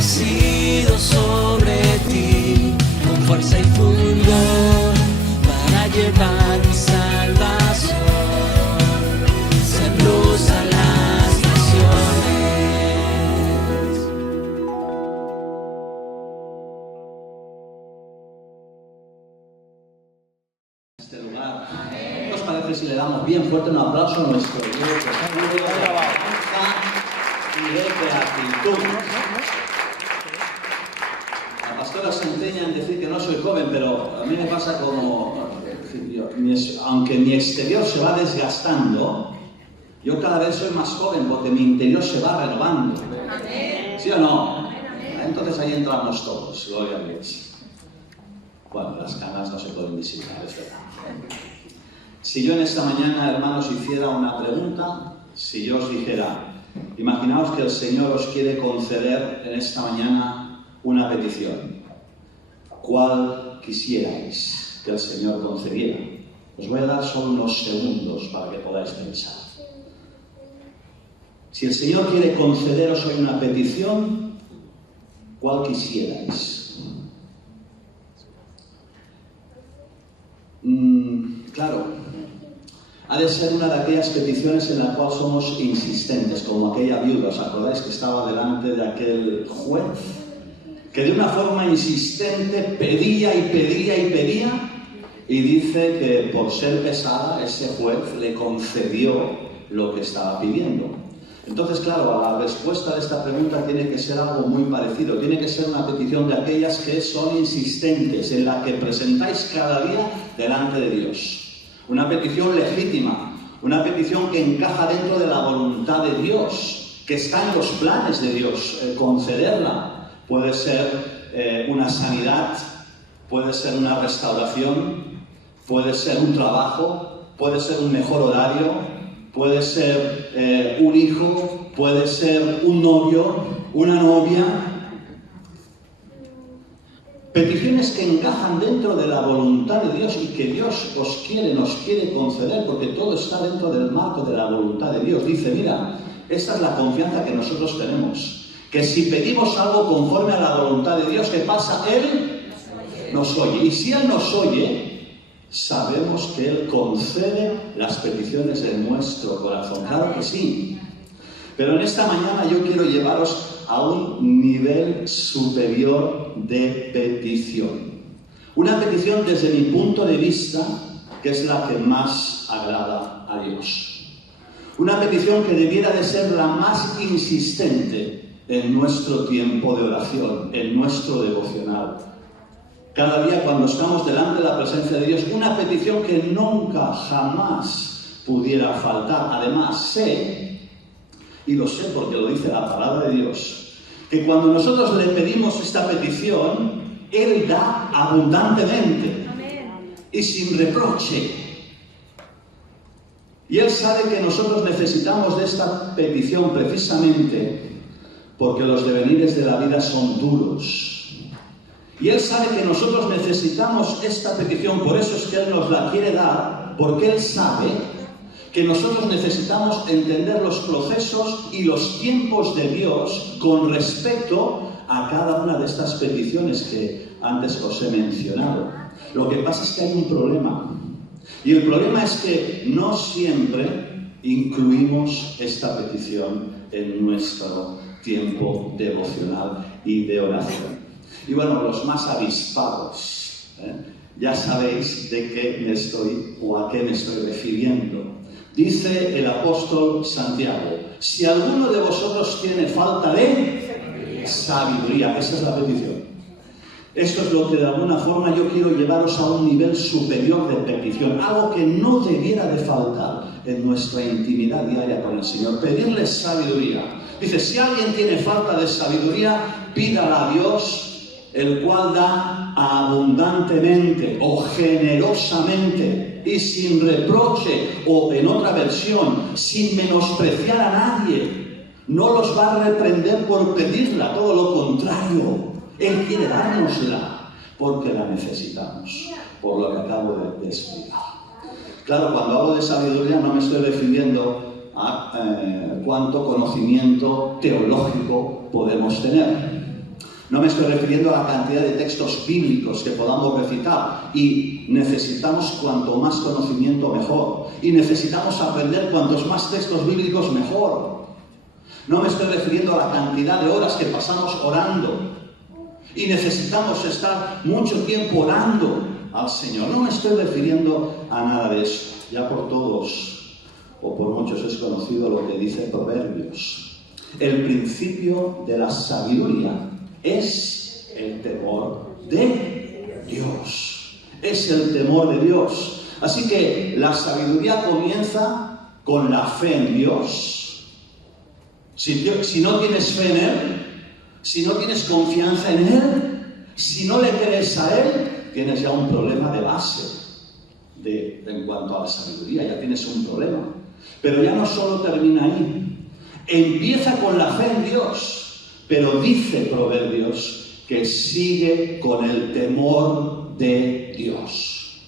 nacido sobre ti, con fuerza y fulgor, para llevar mi salvación, ser luz a las naciones. Este lugar. ¿Qué os parece si le damos bien fuerte un aplauso a nuestro Dios? Y de gratitud. La pastora se empeña en decir que no soy joven, pero a mí me pasa como, aunque mi exterior se va desgastando, yo cada vez soy más joven porque mi interior se va renovando. ¿Sí o no? Entonces ahí entramos todos, gloria a Dios. Bueno, las canas no se pueden disimular, es verdad. Si yo en esta mañana, hermanos, hiciera una pregunta, si yo os dijera, imaginaos que el Señor os quiere conceder en esta mañana una petición. ¿Cuál quisierais que el Señor concediera? Os voy a dar solo unos segundos para que podáis pensar. Si el Señor quiere concederos hoy una petición, ¿cuál quisierais? Claro, ha de ser una de aquellas peticiones en la cual somos insistentes, como aquella viuda, ¿os acordáis que estaba delante de aquel juez? Que de una forma insistente pedía y pedía y pedía, y dice que por ser pesada, ese juez le concedió lo que estaba pidiendo. Entonces, claro, la respuesta de esta pregunta tiene que ser algo muy parecido, tiene que ser una petición de aquellas que son insistentes, en la que presentáis cada día delante de Dios. Una petición legítima, una petición que encaja dentro de la voluntad de Dios, que está en los planes de Dios, concederla. Puede ser una sanidad, puede ser una restauración, puede ser un trabajo, puede ser un mejor horario, puede ser un hijo, puede ser un novio, una novia. Peticiones que encajan dentro de la voluntad de Dios y que Dios nos quiere conceder, porque todo está dentro del marco de la voluntad de Dios. Dice, mira, esta es la confianza que nosotros tenemos, que si pedimos algo conforme a la voluntad de Dios, ¿qué pasa? Él nos oye. Y si Él nos oye, sabemos que Él concede las peticiones de nuestro corazón. Claro que sí. Pero en esta mañana yo quiero llevaros a un nivel superior de petición. Una petición desde mi punto de vista, que es la que más agrada a Dios. Una petición que debiera de ser la más insistente en nuestro tiempo de oración, en nuestro devocional. Cada día cuando estamos delante de la presencia de Dios, una petición que nunca, jamás pudiera faltar. Además, sé, y lo sé porque lo dice la palabra de Dios, que cuando nosotros le pedimos esta petición, Él da abundantemente y sin reproche. Y Él sabe que nosotros necesitamos de esta petición precisamente porque los devenires de la vida son duros. Y Él sabe que nosotros necesitamos esta petición, por eso es que Él nos la quiere dar, porque Él sabe que nosotros necesitamos entender los procesos y los tiempos de Dios con respecto a cada una de estas peticiones que antes os he mencionado. Lo que pasa es que hay un problema. Y el problema es que no siempre incluimos esta petición en nuestro tiempo devocional y de oración. Y bueno, los más avispados, ya sabéis de qué me estoy o a qué me estoy refiriendo. Dice el apóstol Santiago, si alguno de vosotros tiene falta de sabiduría, esa es la petición. Esto es lo que de alguna forma yo quiero llevaros a un nivel superior de petición, algo que no debiera de faltar en nuestra intimidad diaria con el Señor, pedirle sabiduría. Dice, si alguien tiene falta de sabiduría, pídala a Dios, el cual da abundantemente o generosamente y sin reproche, o en otra versión, sin menospreciar a nadie. No los va a reprender por pedirla, todo lo contrario. Él quiere dárnosla porque la necesitamos, por lo que acabo de explicar. Claro, cuando hablo de sabiduría no me estoy refiriendo a cuánto conocimiento teológico podemos tener. No me estoy refiriendo a la cantidad de textos bíblicos que podamos recitar. Y necesitamos cuanto más conocimiento mejor. Y necesitamos aprender cuantos más textos bíblicos mejor. No me estoy refiriendo a la cantidad de horas que pasamos orando. Y necesitamos estar mucho tiempo orando al Señor. No me estoy refiriendo a nada de eso. Ya por todos o por muchos es conocido lo que dice Proverbios. El principio de la sabiduría es el temor de Dios. Es el temor de Dios. Así que la sabiduría comienza con la fe en Dios. Si no tienes fe en Él, si no tienes confianza en Él, si no le crees a Él, tienes ya un problema de base en cuanto a la sabiduría, ya tienes un problema. Pero ya no solo termina ahí. Empieza con la fe en Dios, pero dice Proverbios que sigue con el temor de Dios.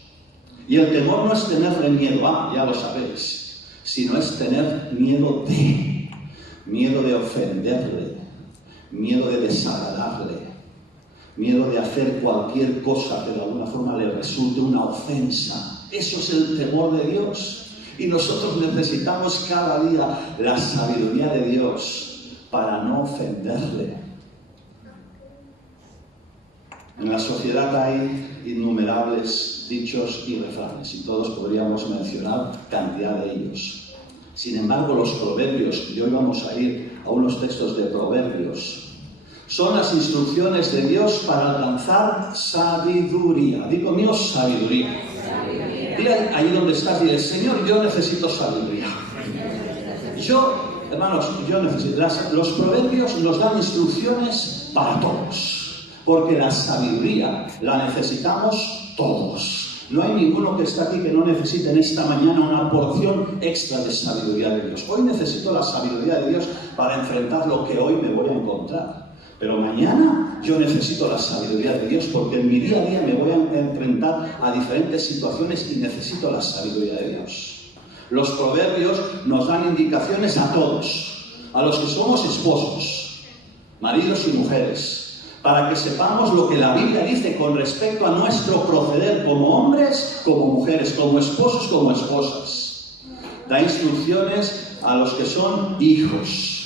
Y el temor no es tenerle miedo ya lo sabéis, sino es tener miedo de ofenderle, miedo de desagradarle, miedo de hacer cualquier cosa que de alguna forma le resulte una ofensa. Eso es el temor de Dios. Y nosotros necesitamos cada día la sabiduría de Dios para no ofenderle. En la sociedad hay innumerables dichos y refranes, y todos podríamos mencionar cantidad de ellos. Sin embargo, los proverbios, y hoy vamos a ir a unos textos de proverbios, son las instrucciones de Dios para alcanzar sabiduría. Digo conmigo, sabiduría. Dile ahí donde estás, dile, Señor, yo necesito sabiduría. Hermanos, yo necesito. Los proverbios nos dan instrucciones para todos, porque la sabiduría la necesitamos todos. No hay ninguno que está aquí que no necesite en esta mañana una porción extra de sabiduría de Dios. Hoy necesito la sabiduría de Dios para enfrentar lo que hoy me voy a encontrar. Pero mañana yo necesito la sabiduría de Dios, porque en mi día a día me voy a enfrentar a diferentes situaciones y necesito la sabiduría de Dios. Los proverbios nos dan indicaciones a todos, a los que somos esposos, maridos y mujeres, para que sepamos lo que la Biblia dice con respecto a nuestro proceder como hombres, como mujeres, como esposos, como esposas. Da instrucciones a los que son hijos.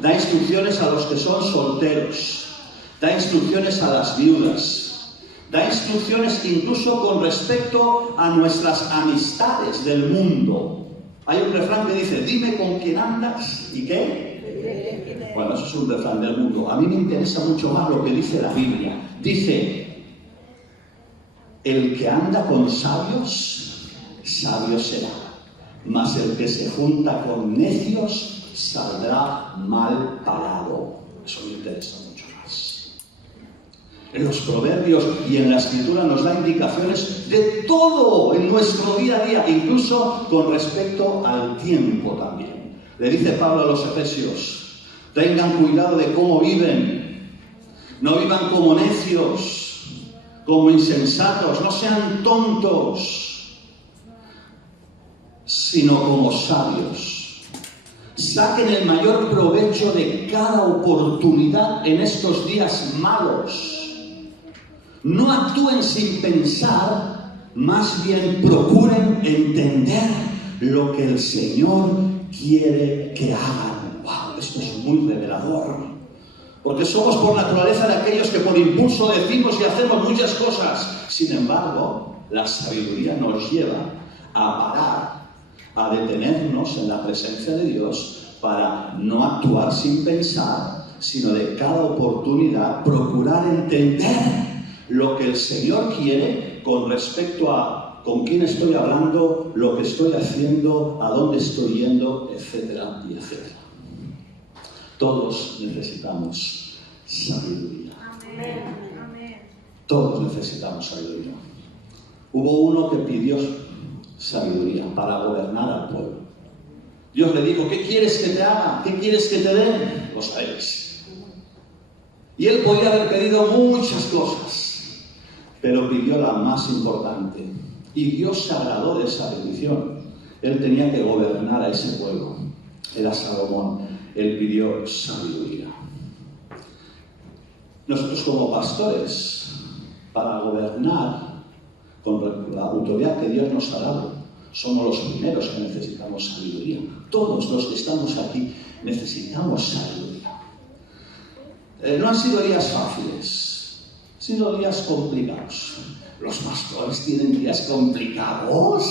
Da instrucciones a los que son solteros, da instrucciones a las viudas, da instrucciones incluso con respecto a nuestras amistades del mundo. Hay un refrán que dice, dime con quién andas y qué. Bueno, eso es un refrán del mundo. A mí me interesa mucho más lo que dice la Biblia. Dice, el que anda con sabios, sabio será, mas el que se junta con necios, saldrá mal parado. Eso me interesa mucho más. En los proverbios y en la escritura nos da indicaciones de todo en nuestro día a día, incluso con respecto al tiempo también. Le dice Pablo a los Efesios, tengan cuidado de cómo viven, no vivan como necios, como insensatos, no sean tontos, sino como sabios. Saquen el mayor provecho de cada oportunidad en estos días malos. No actúen sin pensar, más bien procuren entender lo que el Señor quiere que hagan. ¡Wow! Esto es muy revelador. Porque somos por naturaleza de aquellos que por impulso decimos y hacemos muchas cosas. Sin embargo, la sabiduría nos lleva a parar, a detenernos en la presencia de Dios para no actuar sin pensar, sino de cada oportunidad procurar entender lo que el Señor quiere con respecto a con quién estoy hablando, lo que estoy haciendo, a dónde estoy yendo, etcétera y etcétera. Todos necesitamos sabiduría. Amén. Todos necesitamos sabiduría. Hubo uno que pidió sabiduría para gobernar al pueblo. Dios le dijo, ¿qué quieres que te haga? ¿Qué quieres que te dé? Lo sabéis. Y él podía haber pedido muchas cosas, pero pidió la más importante. Y Dios se agradó de esa petición. Él tenía que gobernar a ese pueblo. Era Salomón. Él pidió sabiduría. Nosotros como pastores, para gobernar con la autoridad que Dios nos ha dado, somos los primeros que necesitamos sabiduría. Todos los que estamos aquí necesitamos sabiduría. No han sido días fáciles, han sido días complicados. ¿Los pastores tienen días complicados?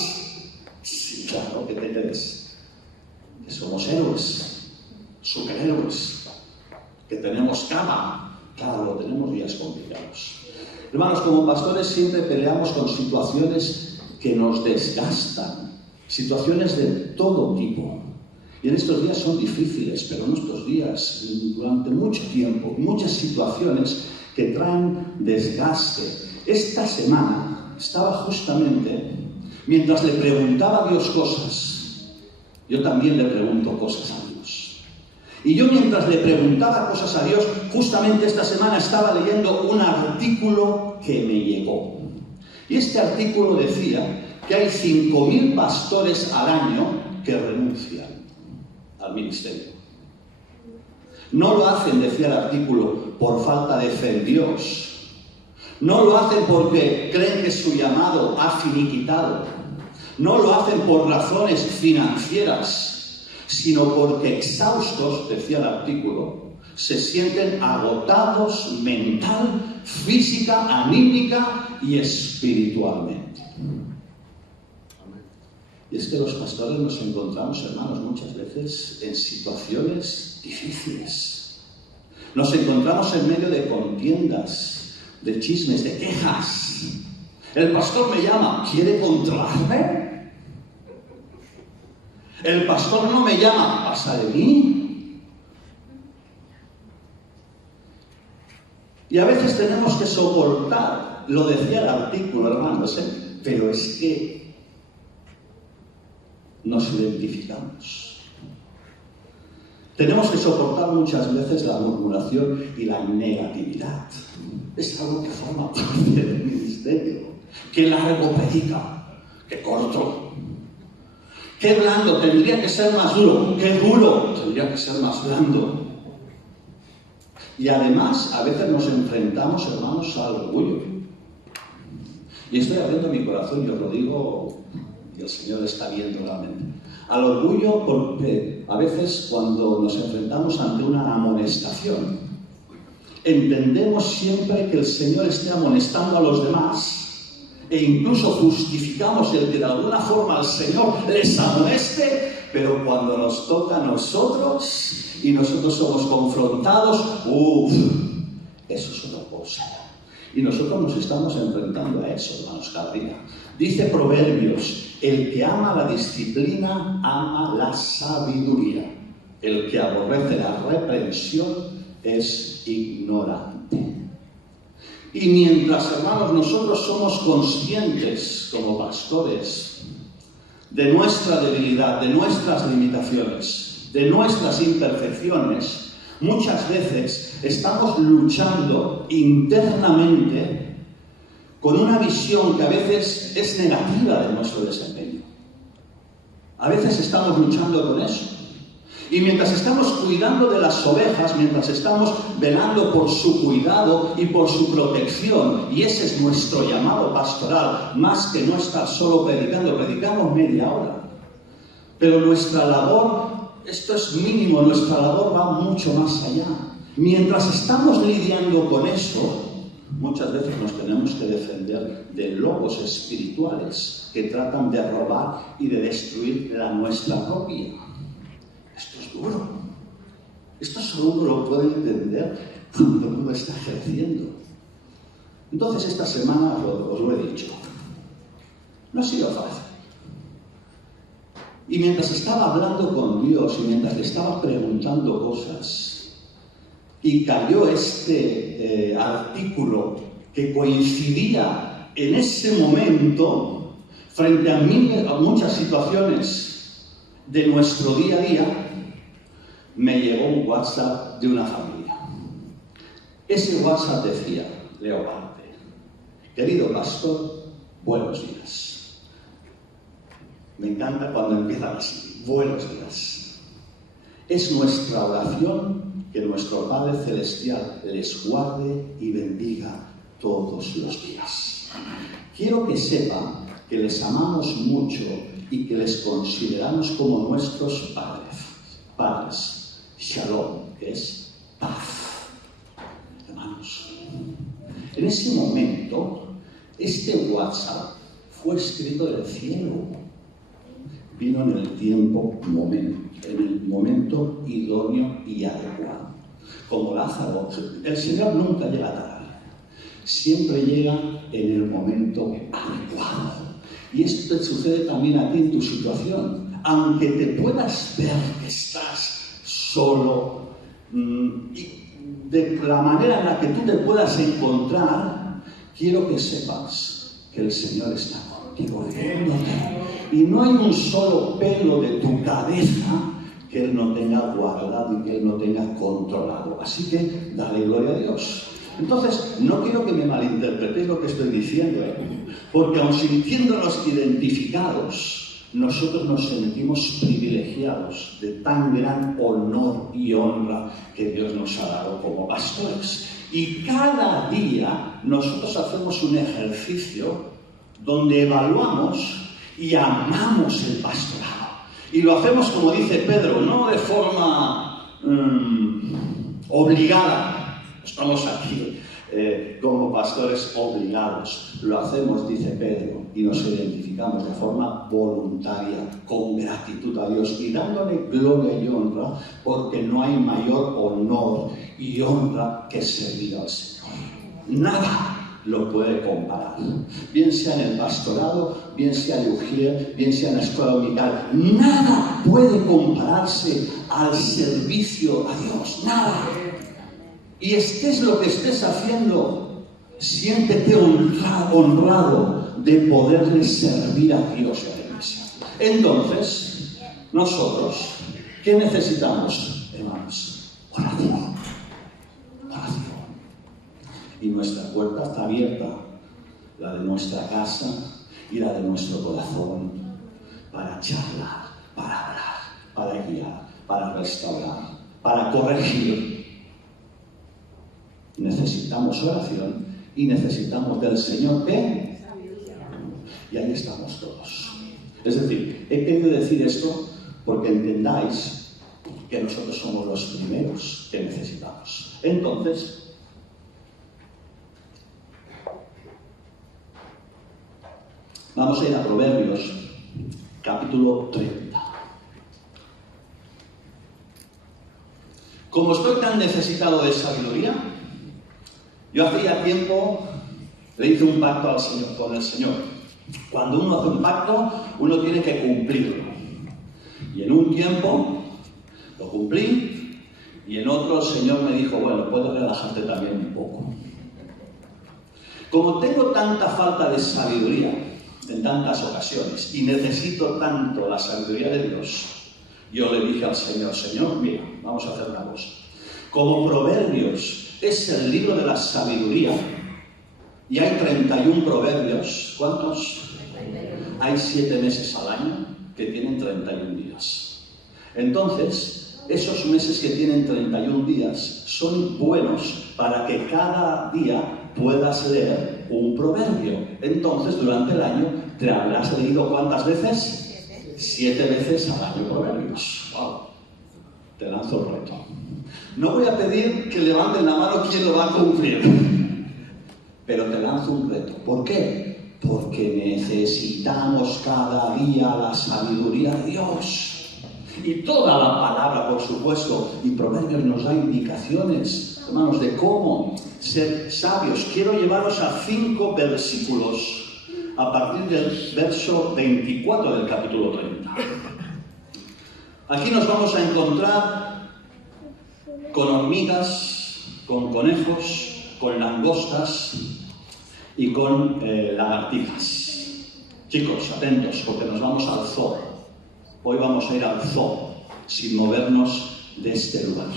Sí, claro, ¿qué te crees? Que somos héroes, superhéroes, que tenemos cama. Claro, tenemos días complicados. Hermanos, como pastores siempre peleamos con situaciones que nos desgastan, situaciones de todo tipo. Y en estos días son difíciles, pero en estos días, durante mucho tiempo, muchas situaciones que traen desgaste. Esta semana estaba justamente, mientras le preguntaba a Dios cosas, yo también le pregunto cosas a Dios. Y yo mientras le preguntaba cosas a Dios, justamente esta semana estaba leyendo un artículo que me llegó. Y este artículo decía que hay 5.000 pastores al año que renuncian al ministerio. No lo hacen, decía el artículo, por falta de fe en Dios. No lo hacen porque creen que su llamado ha finiquitado. No lo hacen por razones financieras, sino porque exhaustos, decía el artículo, se sienten agotados mental, física, anímica y espiritualmente. Y es que los pastores nos encontramos, hermanos, muchas veces en situaciones difíciles. Nos encontramos en medio de contiendas, de chismes, de quejas. El pastor me llama, ¿quiere controlarme? El pastor no me llama, ¿pasa de mí? Y a veces tenemos que soportar, lo decía el artículo, hermanos, pero es que nos identificamos. Tenemos que soportar muchas veces la murmuración y la negatividad. Es algo que forma parte del ministerio. Qué largo predica, qué corto. Qué blando, tendría que ser más duro. Qué duro, tendría que ser más blando. Y además, a veces nos enfrentamos, hermanos, al orgullo. Y estoy abriendo mi corazón y os lo digo, y el Señor está viendo realmente. Al orgullo, porque a veces cuando nos enfrentamos ante una amonestación, entendemos siempre que el Señor esté amonestando a los demás e incluso justificamos el que de alguna forma el Señor les amoneste, pero cuando nos toca a nosotros y nosotros somos confrontados, eso es otra cosa. Y nosotros nos estamos enfrentando a eso, hermanos, cada día. Dice Proverbios, el que ama la disciplina, ama la sabiduría. El que aborrece la reprensión es ignorante. Y mientras, hermanos, nosotros somos conscientes como pastores de nuestra debilidad, de nuestras limitaciones, de nuestras imperfecciones, muchas veces estamos luchando internamente con una visión que a veces es negativa de nuestro desempeño. A veces estamos luchando con eso. Y mientras estamos cuidando de las ovejas, mientras estamos velando por su cuidado y por su protección, y ese es nuestro llamado pastoral, más que no estar solo predicando, predicamos media hora. Pero nuestra labor, esto es mínimo, nuestra labor va mucho más allá. Mientras estamos lidiando con eso, muchas veces nos tenemos que defender de lobos espirituales que tratan de robar y de destruir la nuestra propia. Esto es duro. Esto solo uno lo puede entender cuando uno está ejerciendo. Entonces esta semana os lo he dicho. No ha sido fácil. Y mientras estaba hablando con Dios y mientras le estaba preguntando cosas, y cayó este artículo que coincidía en ese momento frente a muchas situaciones de nuestro día a día, me llegó un WhatsApp de una familia. Ese WhatsApp decía, leo parte: querido pastor, buenos días. Me encanta cuando empiezan así, buenos días. Es nuestra oración que nuestro Padre Celestial les guarde y bendiga todos los días. Quiero que sepan que les amamos mucho y que les consideramos como nuestros padres. Shalom, que es paz. Hermanos, en ese momento, este WhatsApp fue escrito del cielo. Vino en el momento idóneo y adecuado. Como Lázaro, el Señor nunca llega tarde. Siempre llega en el momento adecuado. Y esto te sucede también a ti en tu situación. Aunque te puedas ver que estás solo, y de la manera en la que tú te puedas encontrar, quiero que sepas que el Señor está contigo, viéndote. Y no hay un solo pelo de tu cabeza que Él no tenga guardado y que Él no tenga controlado. Así que dale gloria a Dios. Entonces, no quiero que me malinterpretéis lo que estoy diciendo, porque aun sintiéndonos identificados, nosotros nos sentimos privilegiados de tan gran honor y honra que Dios nos ha dado como pastores. Y cada día nosotros hacemos un ejercicio donde evaluamos y amamos el pastorado. Y lo hacemos, como dice Pedro, no de forma obligada. Estamos aquí como pastores obligados. Lo hacemos, dice Pedro, y nos identificamos de forma voluntaria, con gratitud a Dios y dándole gloria y honra, porque no hay mayor honor y honra que servir al Señor. Nada lo puede comparar. Bien sea en el pastorado, bien sea en Ujier, bien sea en la escuela dominical, nada puede compararse al servicio a Dios. Nada. Y estés lo que estés haciendo, siéntete honrado de poderle servir a Dios y a la Iglesia. Entonces, nosotros, ¿qué necesitamos, hermanos? Oración. Oración. Y nuestra puerta está abierta, la de nuestra casa y la de nuestro corazón, para charlar, para hablar, para guiar, para restaurar, para corregir. Necesitamos oración y necesitamos del Señor ¿qué? Y ahí estamos todos. Es decir, he querido decir esto porque entendáis que nosotros somos los primeros que necesitamos. Entonces, vamos a ir a Proverbios, capítulo 30. Como estoy tan necesitado de sabiduría, yo hacía tiempo le hice un pacto al Señor, con el Señor. Cuando uno hace un pacto, uno tiene que cumplirlo. Y en un tiempo lo cumplí, y en otro el Señor me dijo, bueno, puedes relajarte también un poco. Como tengo tanta falta de sabiduría en tantas ocasiones, y necesito tanto la sabiduría de Dios, yo le dije al Señor, Señor, mira, vamos a hacer una cosa. Como Proverbios es el libro de la sabiduría, y hay 31 proverbios. ¿Cuántos? Hay 7 meses al año que tienen 31 días. Entonces, esos meses que tienen 31 días son buenos para que cada día puedas leer un proverbio. Entonces, durante el año, te habrás leído ¿cuántas veces? 7 veces al año proverbios. ¡Wow! Te lanzo el reto. No voy a pedir que levanten la mano quién lo va a cumplir, pero te lanzo un reto. ¿Por qué? Porque necesitamos cada día la sabiduría de Dios. Y toda la palabra, por supuesto, y Proverbios nos da indicaciones, hermanos, de cómo ser sabios. Quiero llevaros a 5 versículos a partir del verso 24 del capítulo 30. Aquí nos vamos a encontrar con hormigas, con conejos, con langostas y con lagartijas. Chicos, atentos, porque nos vamos al zoo. Hoy vamos a ir al zoo, sin movernos de este lugar.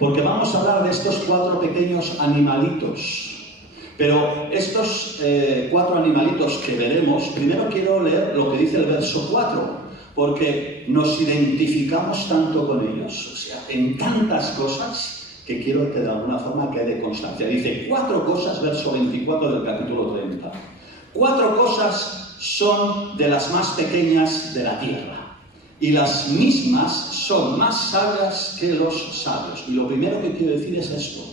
Porque vamos a hablar de estos 4 pequeños animalitos. Pero estos 4 animalitos que veremos, primero quiero leer lo que dice el verso 4. porque nos identificamos tanto con ellos, o sea, en tantas cosas, que quiero que de alguna forma quede constancia. Dice 4 cosas, verso 24 del capítulo 30. 4 cosas son de las más pequeñas de la tierra, y las mismas son más sabias que los sabios. Y lo primero que quiero decir es esto,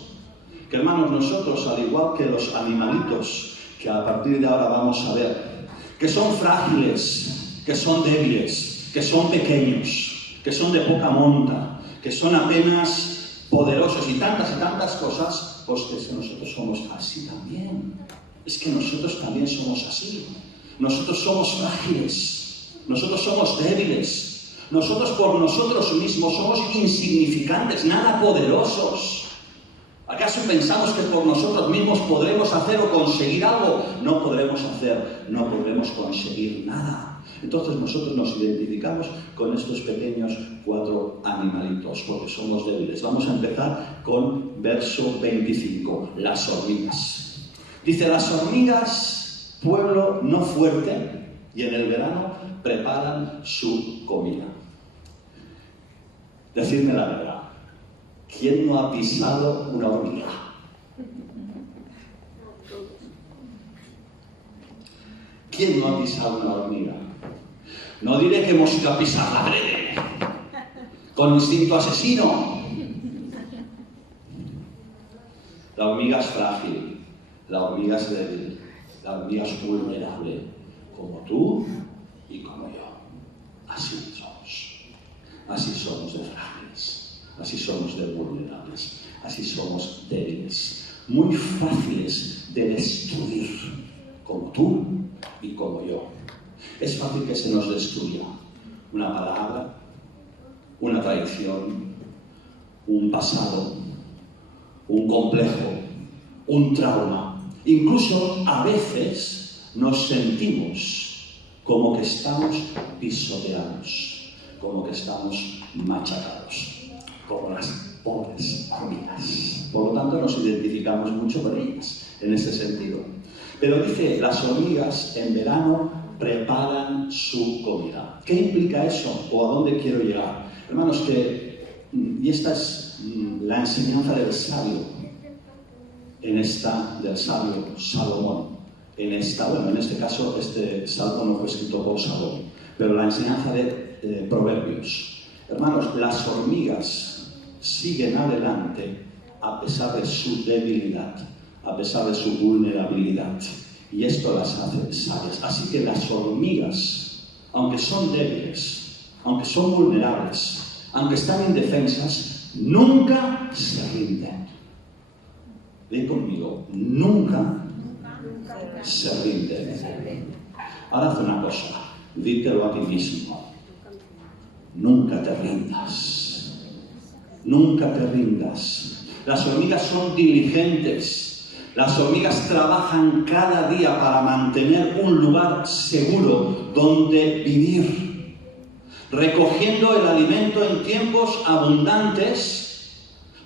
que hermanos, nosotros, al igual que los animalitos, que a partir de ahora vamos a ver, que son frágiles, que son débiles, que son pequeños, que son de poca monta, que son apenas poderosos y tantas cosas, pues que nosotros somos así también. Es que nosotros también somos así. Nosotros somos frágiles, nosotros somos débiles, nosotros por nosotros mismos somos insignificantes, nada poderosos. ¿Acaso pensamos que por nosotros mismos podremos hacer o conseguir algo? No podremos hacer, no podremos conseguir nada. Entonces nosotros nos identificamos con estos pequeños 4 animalitos, porque somos débiles. Vamos a empezar con verso 25, las hormigas. Dice, las hormigas, pueblo no fuerte, y en el verano preparan su comida. Decidme la verdad. ¿Quién no ha pisado una hormiga? ¿Quién no ha pisado una hormiga? No diré que hemos ido a pisar la breve, con instinto asesino. La hormiga es frágil, la hormiga es débil, la hormiga es vulnerable, como tú y como yo. Así somos de frágiles, así somos de vulnerables, así somos débiles, muy fáciles de destruir, como tú y como yo. Es fácil que se nos destruya una palabra, una traición, un pasado, un complejo, un trauma. Incluso a veces nos sentimos como que estamos pisoteados, como que estamos machacados, como las pobres hormigas. Por lo tanto, nos identificamos mucho con ellas en ese sentido. Pero dice, las hormigas en verano preparan su comida. ¿Qué implica eso? ¿O a dónde quiero llegar? Hermanos, y esta es la enseñanza del sabio, del sabio Salomón. En este caso, este salmo no fue escrito por Salomón, pero la enseñanza de Proverbios. Hermanos, las hormigas siguen adelante a pesar de su debilidad, a pesar de su vulnerabilidad. Y esto las hace sabias. Así que las hormigas, aunque son débiles, aunque son vulnerables, aunque están indefensas, nunca se rinden. Ven conmigo, nunca se rinden. Ahora haz una cosa, dítelo a ti mismo. Nunca te rindas. Nunca te rindas. Las hormigas son diligentes. Las hormigas trabajan cada día para mantener un lugar seguro donde vivir, recogiendo el alimento en tiempos abundantes,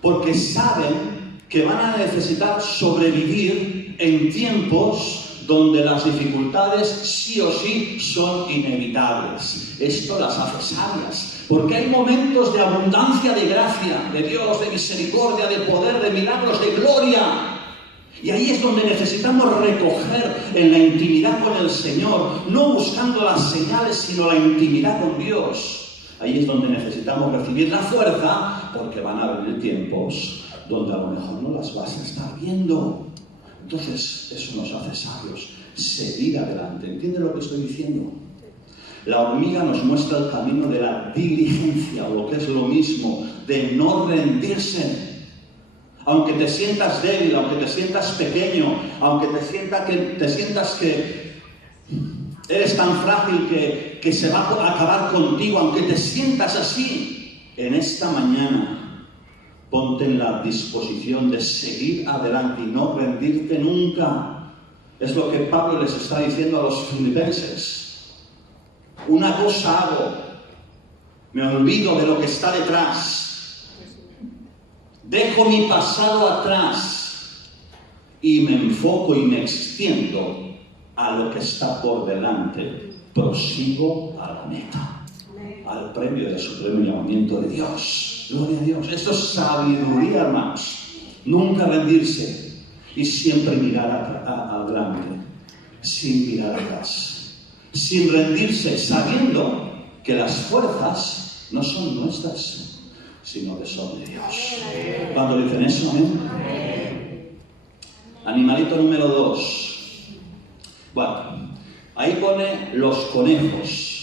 porque saben que van a necesitar sobrevivir en tiempos donde las dificultades sí o sí son inevitables. Esto las hace sabias, porque hay momentos de abundancia de gracia, de Dios, de misericordia, de poder, de milagros, de gloria. Y ahí es donde necesitamos recoger en la intimidad con el Señor, no buscando las señales, sino la intimidad con Dios. Ahí es donde necesitamos recibir la fuerza, porque van a venir tiempos donde a lo mejor no las vas a estar viendo. Entonces, eso nos hace sabios, seguir adelante. ¿Entiende lo que estoy diciendo? La hormiga nos muestra el camino de la diligencia, o lo que es lo mismo, de no rendirse. Aunque te sientas débil, aunque te sientas pequeño, aunque te sientas que eres tan frágil que se va a acabar contigo, aunque te sientas así, en esta mañana ponte en la disposición de seguir adelante y no rendirte nunca. Es lo que Pablo les está diciendo a los filipenses. Una cosa hago, me olvido de lo que está detrás. Dejo mi pasado atrás y me enfoco y me extiendo a lo que está por delante. Prosigo a la meta. al premio del supremo llamamiento de Dios. Gloria a Dios. Esto es sabiduría, hermanos. Nunca rendirse y siempre mirar adelante, sin mirar atrás. Sin rendirse, sabiendo que las fuerzas no son nuestras, sino que son de Dios. Cuando dicen eso, amén. Animalito número 2. Bueno, ahí pone los conejos.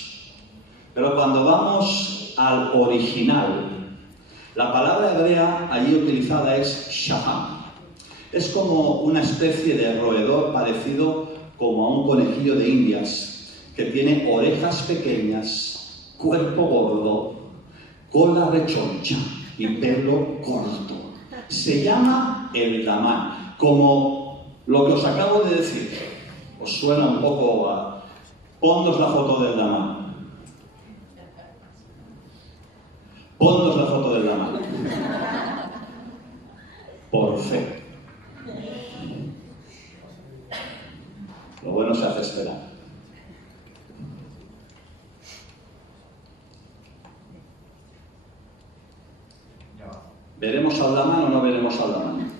Pero cuando vamos al original, la palabra hebrea allí utilizada es shaham. Es como una especie de roedor parecido como a un conejillo de Indias, que tiene orejas pequeñas, cuerpo gordo, cola rechoncha y pelo corto. Se llama el damán, como lo que os acabo de decir. Os suena un poco a... Ponnos la foto del damán. Ponnos la foto del damán. Por fe. Lo bueno se hace esperar. ¿Veremos al damán o no veremos al damán?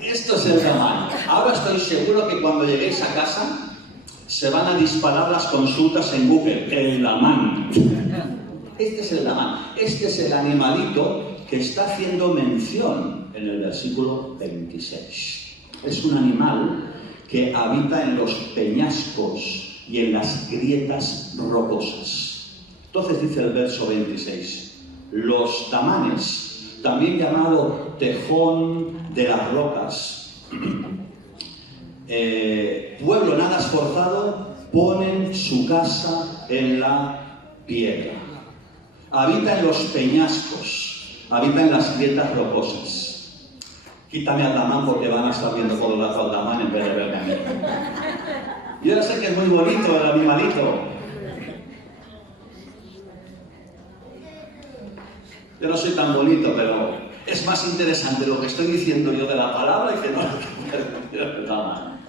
Esto es el damán. Ahora estoy seguro que cuando lleguéis a casa se van a disparar las consultas en Google. El damán. Este es el damán. Este es el animalito que está haciendo mención en el versículo 26. Es un animal que habita en los peñascos y en las grietas rocosas. Entonces dice el verso 26, los damanes, también llamado tejón de las rocas, pueblo nada esforzado, ponen su casa en la piedra. Habita en los peñascos, habita en las grietas rocosas. Quítame al damán porque van a estar viendo todo el rato al damán en vez de verme a mí. Yo ya sé que es muy bonito el animalito. Yo no soy tan bonito, pero es más interesante lo que estoy diciendo yo de la palabra que no lo que el damán.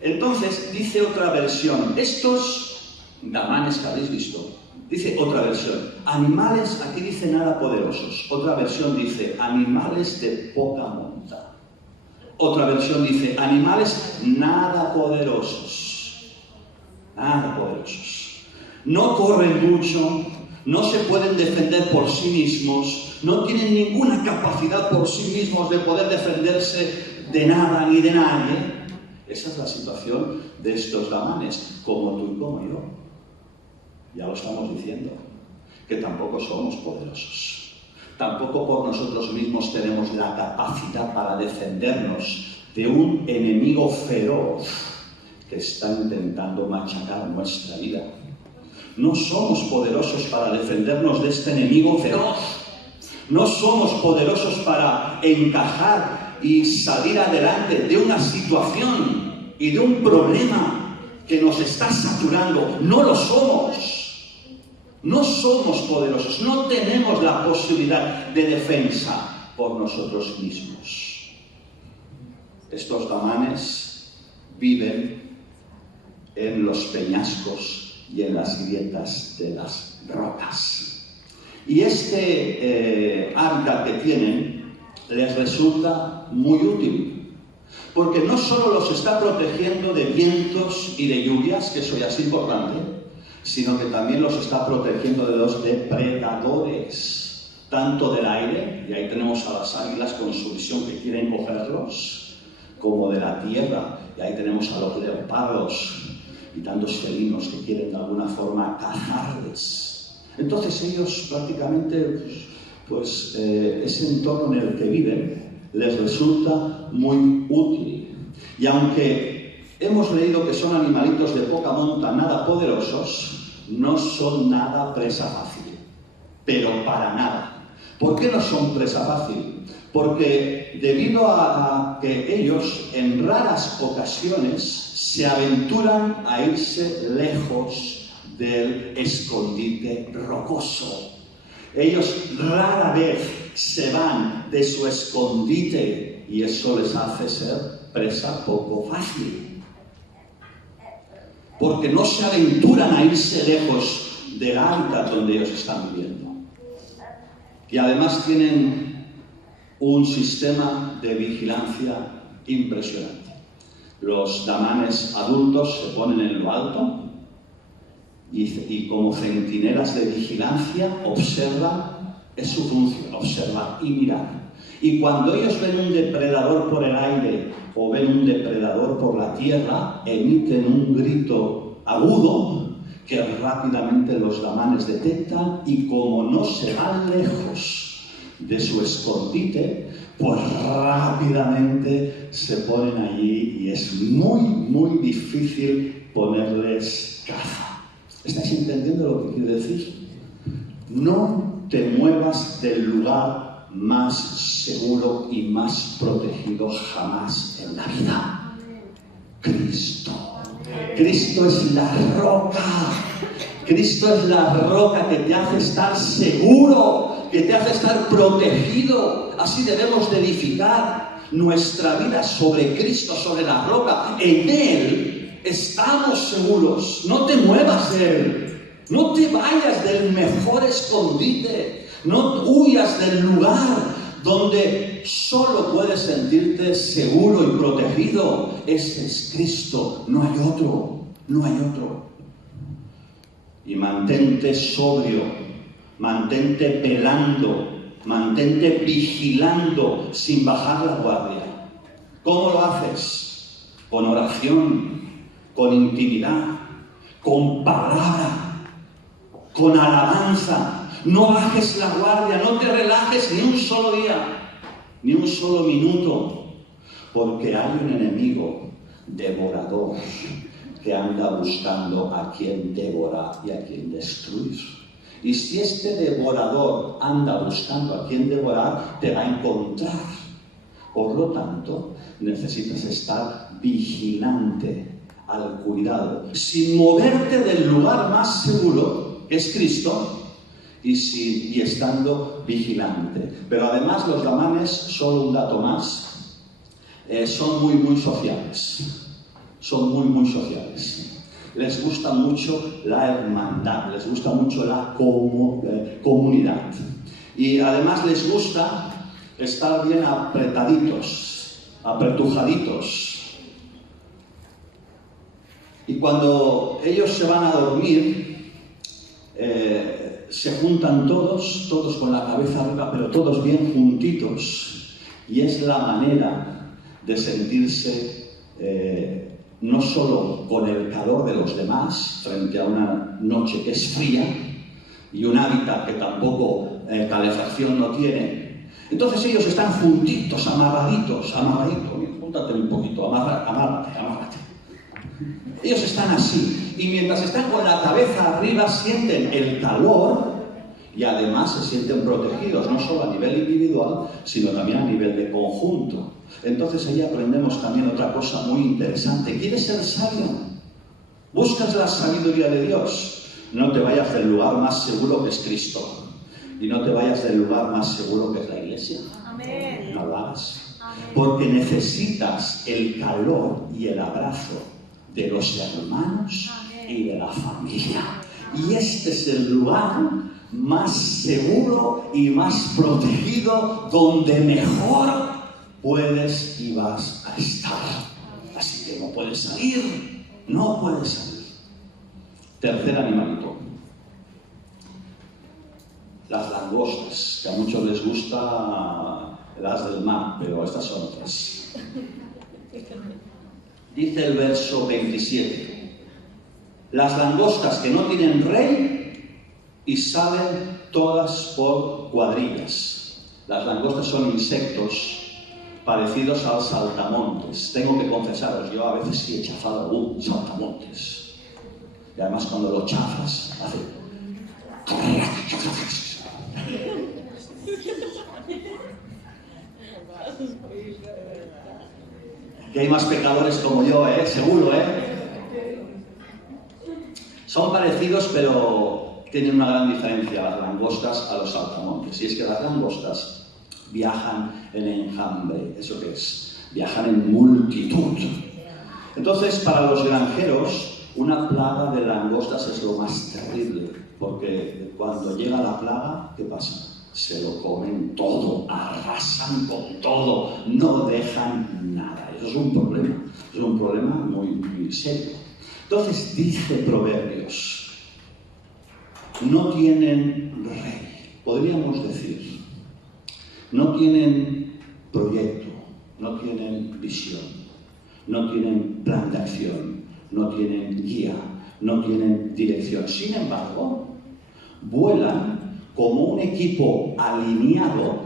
Entonces, dice otra versión. Estos damanes que habéis visto, dice otra versión, animales, aquí dice nada poderosos. Otra versión dice animales de poca monta. Otra versión dice animales nada poderosos. Nada poderosos. No corren mucho, no se pueden defender por sí mismos, no tienen ninguna capacidad por sí mismos de poder defenderse de nada ni de nadie. Esa es la situación de estos damanes, como tú y como yo. Ya lo estamos diciendo, que tampoco somos poderosos. Tampoco por nosotros mismos tenemos la capacidad para defendernos de un enemigo feroz que está intentando machacar nuestra vida. No somos poderosos para defendernos de este enemigo feroz. No somos poderosos para encajar y salir adelante de una situación y de un problema que nos está saturando. No lo somos. No somos poderosos, no tenemos la posibilidad de defensa por nosotros mismos. Estos damanes viven en los peñascos y en las grietas de las rocas. Y este hábitat que tienen les resulta muy útil, porque no solo los está protegiendo de vientos y de lluvias, que eso ya es importante, sino que también los está protegiendo de los depredadores, tanto del aire, y ahí tenemos a las águilas con su visión que quieren cogerlos, como de la tierra, y ahí tenemos a los leopardos y tantos felinos que quieren de alguna forma cazarles. Entonces ellos prácticamente, ese entorno en el que viven les resulta muy útil. Y aunque hemos leído que son animalitos de poca monta, nada poderosos, no son nada presa fácil, pero para nada. ¿Por qué no son presa fácil? Porque debido a que ellos en raras ocasiones se aventuran a irse lejos del escondite rocoso. Ellos rara vez se van de su escondite y eso les hace ser presa poco fácil. Porque no se aventuran a irse lejos del hábitat donde ellos están viviendo. Y además tienen un sistema de vigilancia impresionante. Los damanes adultos se ponen en lo alto y como centinelas de vigilancia observan, es su función, observar y mirar. Y cuando ellos ven un depredador por el aire o ven un depredador por la tierra, emiten un grito agudo que rápidamente los damanes detectan y como no se van lejos de su escondite, pues rápidamente se ponen allí y es muy difícil ponerles caza. ¿Estáis entendiendo lo que quiero decir? No te muevas del lugar más seguro y más protegido jamás en la vida. Cristo. Cristo es la roca. Cristo es la roca que te hace estar seguro, que te hace estar protegido. Así debemos de edificar nuestra vida sobre Cristo, sobre la roca. En Él estamos seguros. No te muevas de Él. No te vayas del mejor escondite. No huyas del lugar donde solo puedes sentirte seguro y protegido. Ese es Cristo. No hay otro. No hay otro. Y mantente sobrio. Mantente velando. Mantente vigilando sin bajar la guardia. ¿Cómo lo haces? Con oración, con intimidad, con palabra, con alabanza. No bajes la guardia, no te relajes ni un solo día, ni un solo minuto, porque hay un enemigo devorador que anda buscando a quien devorar y a quien destruir. Y si este devorador anda buscando a quien devorar, te va a encontrar. Por lo tanto, necesitas estar vigilante, al cuidado, sin moverte del lugar más seguro, que es Cristo, y estando vigilante. Pero además los damanes, solo un dato más, son muy sociales. Son muy sociales. Les gusta mucho la hermandad, les gusta mucho la comunidad. Y además les gusta estar bien apretaditos, apretujaditos. Y cuando ellos se van a dormir, se juntan todos con la cabeza arriba, pero todos bien juntitos. Y es la manera de sentirse no solo con el calor de los demás frente a una noche que es fría y un hábitat que tampoco calefacción no tiene. Entonces ellos están juntitos, amarraditos. Júntate un poquito, amárrate. Ellos están así, y mientras están con la cabeza arriba sienten el calor y además se sienten protegidos, no solo a nivel individual, sino también a nivel de conjunto. Entonces ahí aprendemos también otra cosa muy interesante. ¿Quieres ser sabio? ¿Buscas la sabiduría de Dios? No te vayas del lugar más seguro que es Cristo, y no te vayas del lugar más seguro que es la iglesia. Amén. No lo hagas. Amén. Porque necesitas el calor y el abrazo de los hermanos y de la familia. Y este es el lugar más seguro y más protegido donde mejor puedes y vas a estar. Así que no puedes salir. Tercer animalito. Las langostas, que a muchos les gusta las del mar, pero estas son otras. Dice el verso 27, las langostas que no tienen rey y salen todas por cuadrillas. Las langostas son insectos parecidos al saltamontes. Tengo que confesaros, yo a veces sí he chafado algún saltamontes. Y además cuando lo chafas, hace... Que hay más pecadores como yo, seguro, Son parecidos, pero tienen una gran diferencia las langostas a los saltamontes. Y es que las langostas viajan en enjambre. ¿Eso qué es? Viajan en multitud. Entonces, para los granjeros, una plaga de langostas es lo más terrible, porque cuando llega la plaga, ¿qué pasa? Se lo comen todo, arrasan con todo, no dejan nada. Eso es un problema muy serio. Entonces dice Proverbios, no tienen rey, podríamos decir, no tienen proyecto, no tienen visión, no tienen plan de acción, no tienen guía, no tienen dirección. Sin embargo, vuelan como un equipo alineado,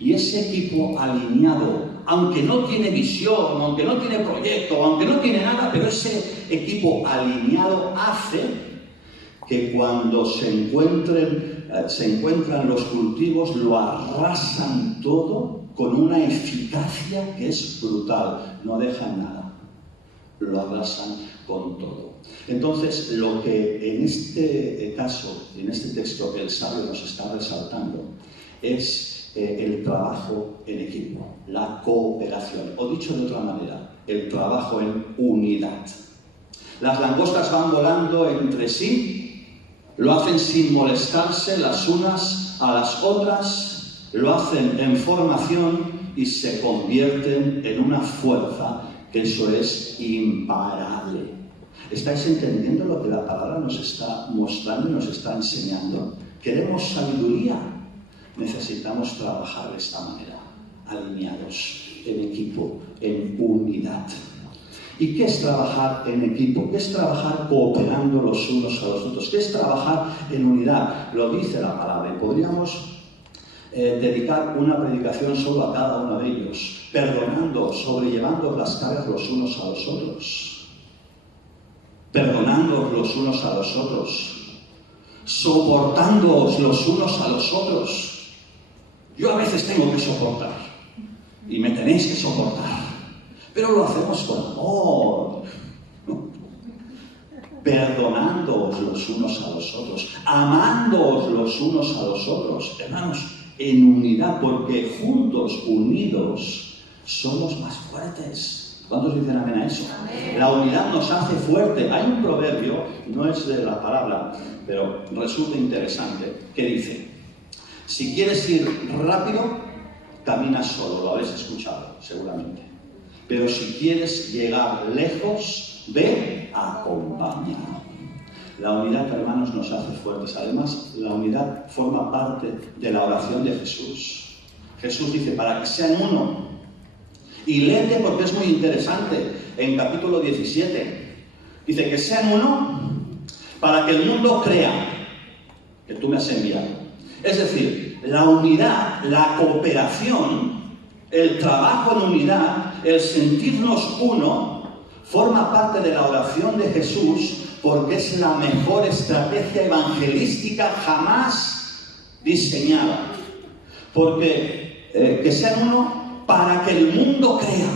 y ese equipo alineado, aunque no tiene visión, aunque no tiene proyecto, aunque no tiene nada, pero ese equipo alineado hace que cuando se encuentran los cultivos, lo arrasan todo con una eficacia que es brutal. No dejan nada, lo arrasan con todo. Entonces, lo que en este caso, en este texto, el sabio nos está resaltando es el trabajo en equipo, la cooperación, o dicho de otra manera, el trabajo en unidad. Las langostas van volando entre sí, lo hacen sin molestarse las unas a las otras, lo hacen en formación y se convierten en una fuerza que eso es imparable. ¿Estáis entendiendo lo que la palabra nos está mostrando y nos está enseñando? ¿Queremos sabiduría? Necesitamos trabajar de esta manera, alineados, en equipo, en unidad. ¿Y qué es trabajar en equipo? ¿Qué es trabajar cooperando los unos a los otros? ¿Qué es trabajar en unidad? Lo dice la palabra y podríamos dedicar una predicación solo a cada uno de ellos, perdonando, sobrellevando las cargas los unos a los otros, perdonándoos los unos a los otros, soportándoos los unos a los otros. Yo a veces tengo que soportar y me tenéis que soportar, pero lo hacemos con amor, perdonándoos los unos a los otros, amándoos los unos a los otros, hermanos, en unidad, porque juntos, unidos, somos más fuertes. ¿Cuántos dicen amén a eso? Amén. La unidad nos hace fuerte. Hay un proverbio, no es de la palabra, pero resulta interesante, que dice: si quieres ir rápido, camina solo. Lo habéis escuchado, seguramente. Pero si quieres llegar lejos, ve acompañado. La unidad, hermanos, nos hace fuertes. Además, la unidad forma parte de la oración de Jesús. Jesús dice, para que sean uno. Y léete porque es muy interesante. En capítulo 17, dice que sean uno para que el mundo crea que tú me has enviado. Es decir, la unidad, la cooperación, el trabajo en unidad, el sentirnos uno, forma parte de la oración de Jesús, porque es la mejor estrategia evangelística jamás diseñada. Porque que sean uno para que el mundo crea.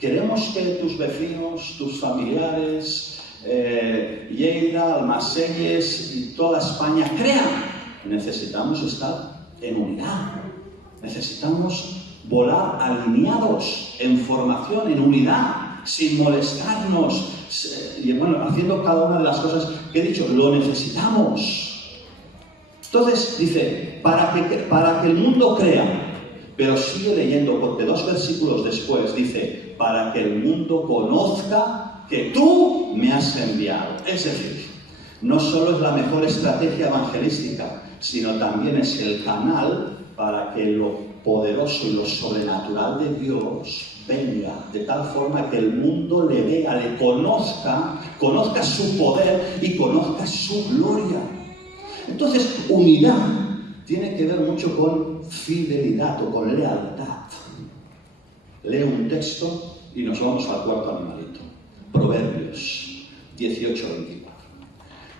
Queremos que tus vecinos, tus familiares, Lleida, Almacelles y toda España crean. Necesitamos estar en unidad. Necesitamos volar alineados, en formación, en unidad, sin molestarnos. Y bueno, haciendo cada una de las cosas que he dicho, lo necesitamos. Entonces dice, para que el mundo crea, pero sigue leyendo, porque 2 versículos después dice, para que el mundo conozca que tú me has enviado. Es decir, no solo es la mejor estrategia evangelística, sino también es el canal para que lo poderoso y lo sobrenatural de Dios venga, de tal forma que el mundo le vea, le conozca su poder y conozca su gloria. Entonces, unidad tiene que ver mucho con fidelidad o con lealtad. Leo un texto y nos vamos al cuarto animalito. Proverbios 18:24.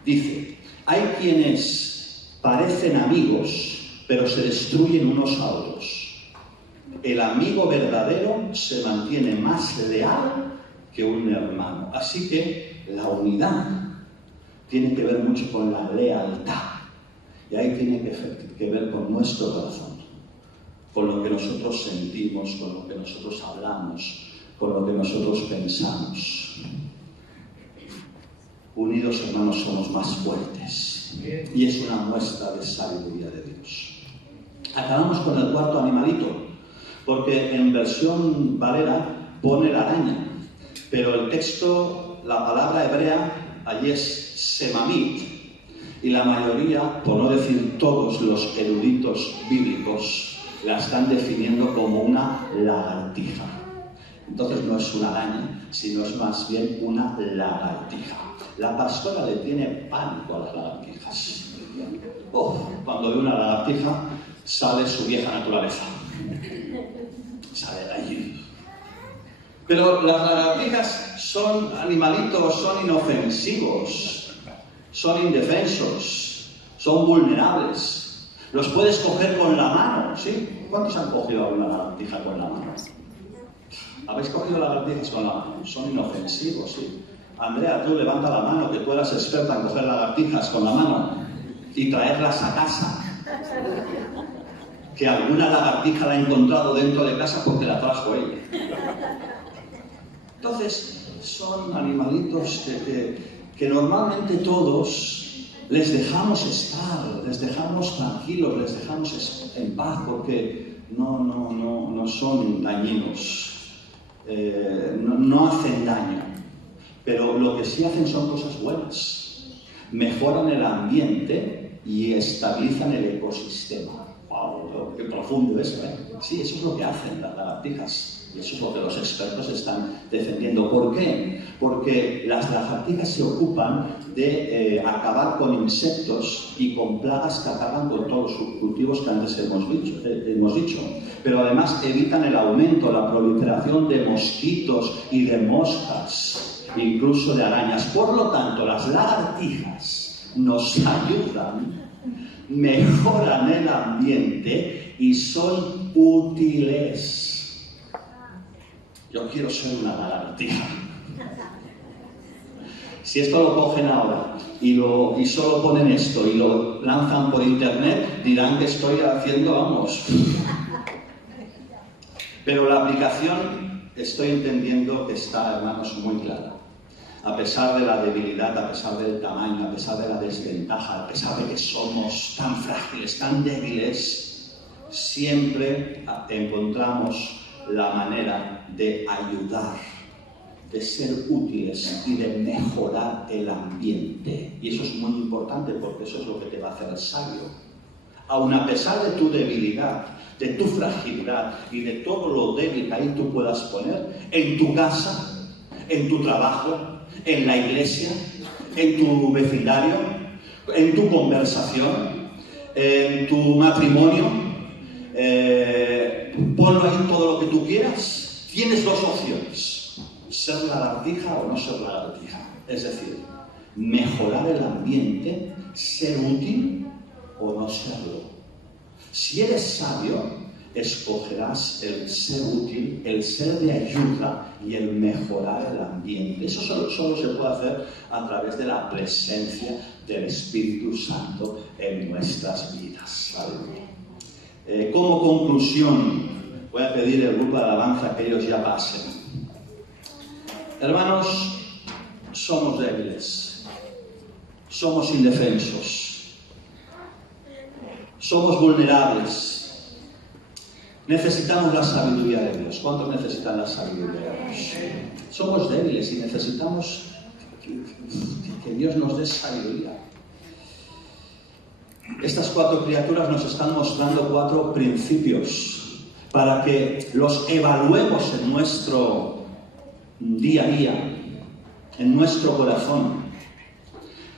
Dice, hay quienes parecen amigos, pero se destruyen unos a otros. El amigo verdadero se mantiene más leal que un hermano. Así que la unidad tiene que ver mucho con la lealtad. Y ahí tiene que ver con nuestro corazón, con lo que nosotros sentimos, con lo que nosotros hablamos, con lo que nosotros pensamos. Unidos, hermanos, somos más fuertes. Y es una muestra de sabiduría de Dios. Acabamos con el cuarto animalito, porque en versión Valera pone la araña, pero el texto, la palabra hebrea, allí es semamit, y la mayoría, por no decir todos los eruditos bíblicos, la están definiendo como una lagartija. Entonces no es una araña, sino es más bien una lagartija. La pastora le tiene pánico a las lagartijas. Cuando ve una lagartija, sale su vieja naturaleza. Sale de allí. Pero las lagartijas son animalitos, son inofensivos, son indefensos, son vulnerables. Los puedes coger con la mano, ¿sí? ¿Cuántos han cogido a una lagartija con la mano? ¿Habéis cogido lagartijas con la mano? Son inofensivos, sí. Andrea, tú levanta la mano, que tú eras experta en coger lagartijas con la mano y traerlas a casa. Que alguna lagartija la ha encontrado dentro de casa porque la trajo ella. Entonces, son animalitos que normalmente todos les dejamos estar, les dejamos tranquilos, les dejamos en paz porque no son dañinos, no hacen daño. Pero lo que sí hacen son cosas buenas. Mejoran el ambiente y estabilizan el ecosistema. ¡Wow! ¡Qué profundo eso, eh! Sí, eso es lo que hacen las lagartijas. Y eso es lo que los expertos están defendiendo. ¿Por qué? Porque las lagartijas se ocupan de acabar con insectos y con plagas que acaban con todos los cultivos que antes hemos dicho. Pero además evitan el aumento, la proliferación de mosquitos y de moscas, incluso de arañas. Por lo tanto, las lagartijas nos ayudan, mejoran el ambiente y son útiles. Yo quiero ser una lagartija. Si esto lo cogen ahora y solo ponen esto y lo lanzan por internet, dirán que estoy haciendo, vamos. Pero la aplicación, estoy entendiendo que está, hermanos, muy clara. A pesar de la debilidad, a pesar del tamaño, a pesar de la desventaja, a pesar de que somos tan frágiles, tan débiles, siempre encontramos la manera de ayudar, de ser útiles y de mejorar el ambiente. Y eso es muy importante porque eso es lo que te va a hacer sabio. Aun a pesar de tu debilidad, de tu fragilidad y de todo lo débil que ahí tú puedas poner, en tu casa, en tu trabajo, en la iglesia, en tu vecindario, en tu conversación, en tu matrimonio, ponlo ahí todo lo que tú quieras. Tienes dos opciones: ser lagartija o no ser lagartija. Es decir, mejorar el ambiente, ser útil o no serlo. Si eres sabio, escogerás el ser útil, el ser de ayuda y el mejorar el ambiente. Eso solo se puede hacer a través de la presencia del Espíritu Santo en nuestras vidas. Como conclusión, voy a pedir al grupo de alabanza que ellos ya pasen. Hermanos, somos débiles, somos indefensos, somos vulnerables. Necesitamos la sabiduría de Dios. ¿Cuántos necesitan la sabiduría de Dios? Somos débiles y necesitamos que Dios nos dé sabiduría. Estas 4 criaturas nos están mostrando 4 principios para que los evaluemos en nuestro día a día, en nuestro corazón.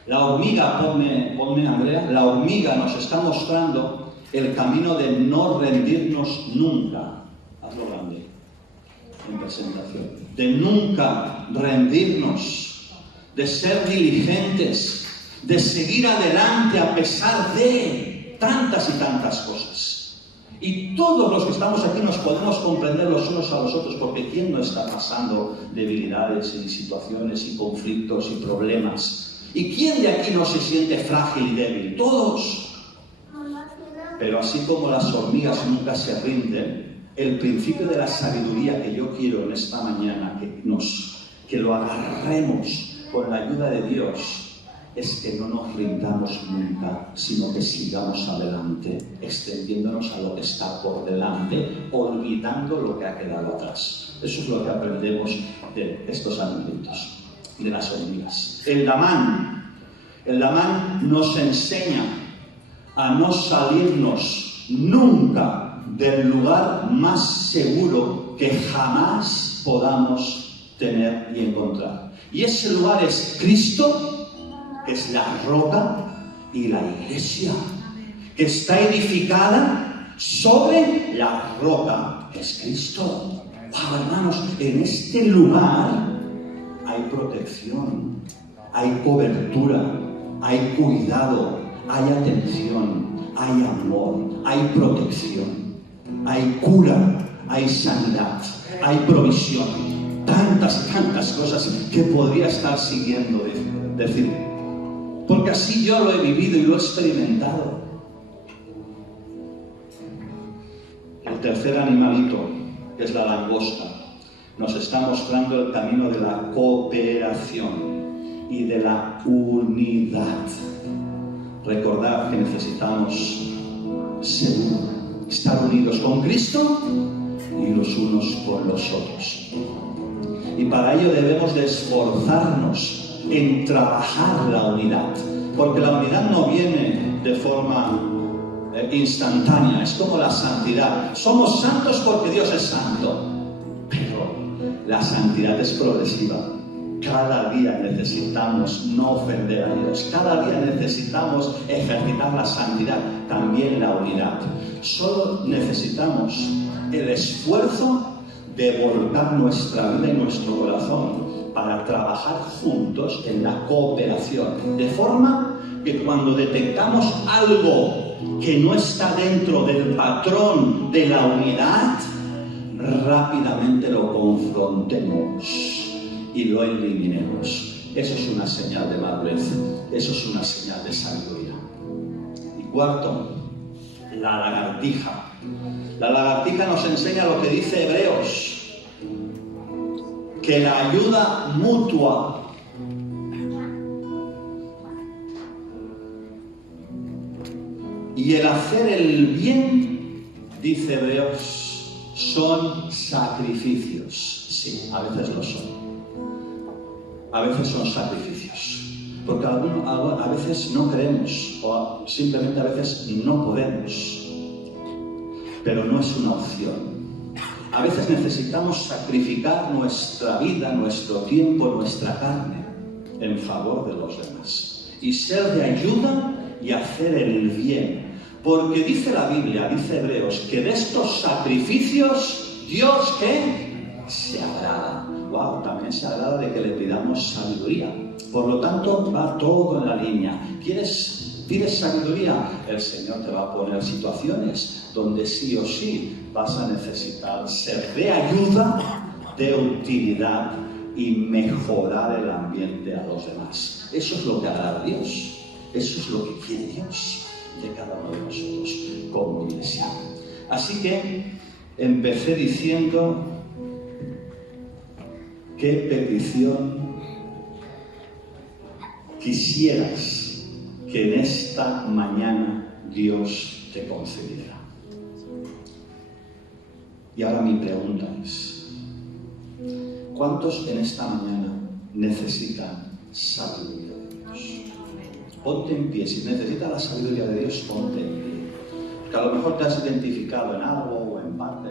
La hormiga, ponme Andrea, la hormiga nos está mostrando el camino de no rendirnos nunca. Hazlo grande en presentación. De nunca rendirnos, de ser diligentes, de seguir adelante a pesar de tantas y tantas cosas. Y todos los que estamos aquí nos podemos comprender los unos a los otros, porque ¿quién no está pasando debilidades y situaciones y conflictos y problemas? ¿Y quién de aquí no se siente frágil y débil? Todos. Pero así como las hormigas nunca se rinden, el principio de la sabiduría que yo quiero en esta mañana, que lo agarremos con la ayuda de Dios, es que no nos rindamos nunca, sino que sigamos adelante, extendiéndonos a lo que está por delante, olvidando lo que ha quedado atrás. Eso es lo que aprendemos de estos animalitos, de las hormigas. El Damán nos enseña a no salirnos nunca del lugar más seguro que jamás podamos tener y encontrar. Y ese lugar es Cristo, que es la roca, y la iglesia, que está edificada sobre la roca, que es Cristo. ¡Wow, hermanos! En este lugar hay protección, hay cobertura, hay cuidado, hay atención, hay amor, hay protección, hay cura, hay sanidad, hay provisión. Tantas cosas que podría estar siguiendo decir. Porque así yo lo he vivido y lo he experimentado. El tercer animalito, que es la langosta, nos está mostrando el camino de la cooperación y de la unidad. Recordad que necesitamos estar unidos con Cristo y los unos con los otros. Y para ello debemos de esforzarnos en trabajar la unidad, porque la unidad no viene de forma instantánea, es como la santidad. Somos santos porque Dios es santo, pero la santidad es progresiva. Cada día necesitamos no ofender a Dios, cada día necesitamos ejercitar la santidad, también la unidad. Solo necesitamos el esfuerzo de volcar nuestra vida y nuestro corazón para trabajar juntos en la cooperación, de forma que cuando detectamos algo que no está dentro del patrón de la unidad, rápidamente lo confrontemos y lo eliminemos. Eso es una señal de madurez, eso es una señal de sabiduría. Y cuarto, la lagartija. La lagartija nos enseña lo que dice Hebreos, que la ayuda mutua y el hacer el bien, dice Hebreos, son sacrificios. Sí, a veces lo son. A veces son sacrificios. Porque a veces no queremos o simplemente a veces no podemos. Pero no es una opción. A veces necesitamos sacrificar nuestra vida, nuestro tiempo, nuestra carne en favor de los demás. Y ser de ayuda y hacer el bien. Porque dice la Biblia, dice Hebreos, que de estos sacrificios Dios, ¿qué? Se agrada. Wow, también se agrada de que le pidamos sabiduría. Por lo tanto, va todo en la línea. ¿Pides sabiduría? El Señor te va a poner situaciones donde sí o sí vas a necesitar ser de ayuda, de utilidad y mejorar el ambiente a los demás. Eso es lo que agrada a Dios. Eso es lo que quiere Dios de cada uno de nosotros como iglesia. Así que empecé diciendo qué petición quisieras que en esta mañana Dios te concediera. Y ahora mi pregunta es, ¿cuántos en esta mañana necesitan sabiduría de Dios? Ponte en pie. Si necesitas la sabiduría de Dios, ponte en pie. Porque a lo mejor te has identificado en algo o en parte.